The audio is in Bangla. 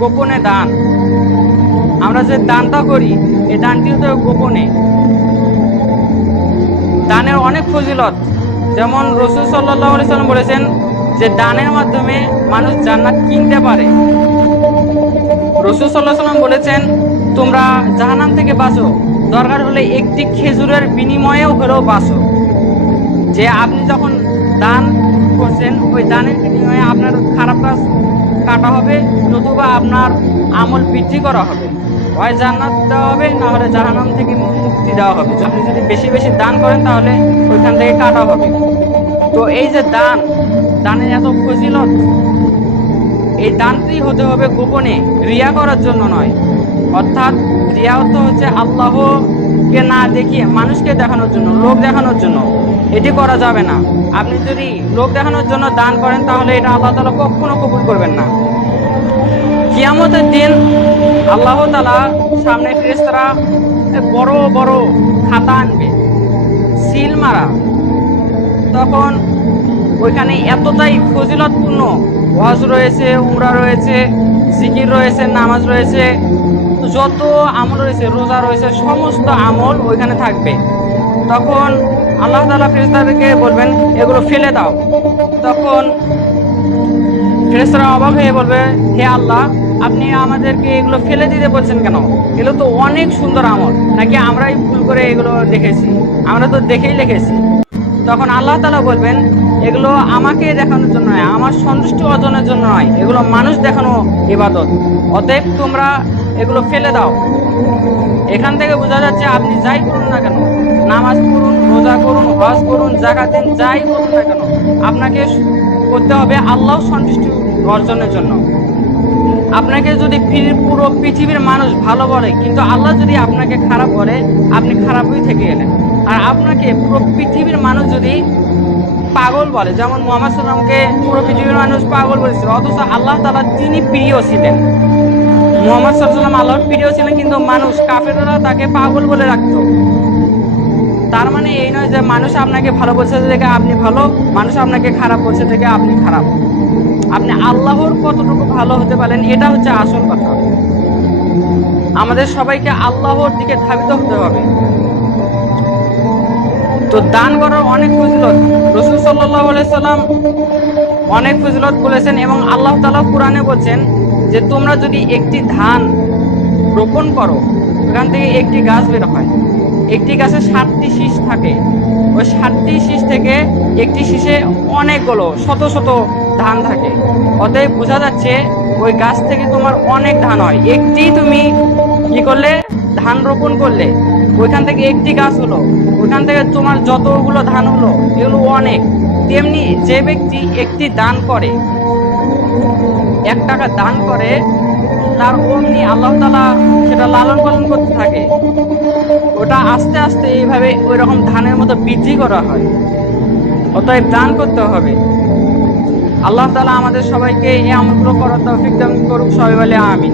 গোপনে দান। আমরা যে দানটা করি, এই দানটি হতে গোপনে। দানের অনেক ফজিলত। যেমন রসুল সাল্লাহ সাল্লাম বলেছেন যে দানের মাধ্যমে মানুষ জান্নাত কিনতে পারে। রসুল সাল্লাহ সাল্লাম বলেছেন, তোমরা জাহান্নাম থেকে বাঁচো। দরকার হলে একটি খেজুরের বিনিময়েও হলেও বাঁচো। যে আপনি যখন দান করছেন, ওই দানের বিনিময়ে আপনার খারাপ কাজ কাটা হবে, নতুবা আপনার আমল বৃদ্ধি করা হবে। হয় জান্নাত দেওয়া হবে, না হলে জাহান্নাম থেকে মুক্তি দেওয়া হবে। আপনি যদি বেশি বেশি দান করেন, তাহলে ওইখান থেকে কাটা হবে। তো এই যে দান, দানের এত ফজিলত, এই দানটি হতে হবে গোপনে, রিয়া করার জন্য নয়। অর্থাৎ রিয়া অর্থ হচ্ছে আল্লাহকে না দেখিয়ে মানুষকে দেখানোর জন্য, লোক দেখানোর জন্য। এটি করা যাবে না। আপনি যদি লোক দেখানোর জন্য দান করেন, তাহলে এটা আল্লাহ তালা কখনো কবুল করবেন না। কিয়ামতের দিন আল্লাহ তালা সামনে ফেরেস্তারা বড় বড় খাতা আনবে, সিল মারা। তখন ওইখানে এতটাই ফজিলতপূর্ণ ওয়াজ রয়েছে, উমরা রয়েছে, জিকির রয়েছে, নামাজ রয়েছে, যত আমল রয়েছে, রোজা রয়েছে, সমস্ত আমল ওইখানে থাকবে। তখন আল্লাহ তালা ফেরেস্তাদেরকে বলবেন, এগুলো ফেলে দাও। তখন ফেরেস্তারা অবাক হয়ে বলবে, হে আল্লাহ, আপনি আমাদেরকে এগুলো ফেলে দিতে বলছেন কেন? এগুলো তো অনেক সুন্দর আমল। নাকি আমরাই ভুল করে এগুলো দেখেছি? আমরা তো দেখেই লিখেছি তখন আল্লাহ তালা বলবেন, এগুলো আমাকে দেখানোর জন্য নয়, আমার সন্তুষ্টি অর্জনের জন্য নয়। এগুলো মানুষ দেখানো ইবাদত। অতএব তোমরা এগুলো ফেলে দাও। এখান থেকে বোঝা যাচ্ছে আপনি যাই করুন না কেন, নামাজ পড়ুন, রোজা হজ করুন, জায়গা দিন, যাই করুন না কেন, আপনাকে করতে হবে আল্লাহ সন্তুষ্টি অর্জনের জন্য। আপনাকে যদি পুরো পৃথিবীর মানুষ ভালো বলে, কিন্তু আল্লাহ যদি আপনাকে খারাপ বলে, আপনি খারাপই থেকে এলেন আর আপনাকে পুরো পৃথিবীর মানুষ যদি পাগল বলে, যেমন মোহাম্মদ সাল্লামকে পুরো পৃথিবীর মানুষ পাগল বলেছিল, অথচ আল্লাহ তালা তিনি প্রিয় ছিলেন। মোহাম্মদ সাল্লাম আল্লাহর প্রিয় ছিলেন, কিন্তু মানুষ কাফেররা তাকে পাগল বলে রাখতো। তার মানে এই নয় যে মানুষ আপনাকে ভালো বলছে থেকে আপনি ভালো, মানুষ আপনাকে খারাপ বলছে থেকে আপনি খারাপ। আপনি আল্লাহর কতটুকু ভালো হতে পারেন, এটা হচ্ছে আসল কথা। আমাদের সবাইকে আল্লাহর দিকে ধাবিত হতে হবে। তো দান করার অনেক ফজিলত। রসুল সাল্লাহ সাল্লাম অনেক ফজিলত বলেছেন এবং আল্লাহ তালা কোরআনে বলছেন যে তোমরা যদি একটি ধান রোপণ করো ওখান থেকে একটি গাছ বের হয়। একটি গাছে ষাটটি শীষ থাকে। ওই ষাটটি শীষ থেকে একটি শীষে অনেকগুলো, শত শত ধান থাকে। অতএব বোঝা যাচ্ছে, ওই গাছ থেকে তোমার অনেক ধান হয়। একটি তুমি কি করলে? ধান রোপণ করলে। ওইখান থেকে একটি গাছ হলো। ওইখান থেকে তোমার যতগুলো ধান হলো, এগুলো অনেক। তেমনি যে ব্যক্তি একটি দান করে, এক টাকা দান করে, তার অমনি আল্লাহ তালা সেটা লালন পালন করতে থাকে। আস্তে আস্তে এইভাবে ওই রকম ধানের মতো বৃদ্ধি করা হয়। অতএব দান করতে হবে। আল্লাহ তালা আমাদের সবাইকে এই আমলগুলো করার তৌফিক দান করুক, সবাই বলে আমি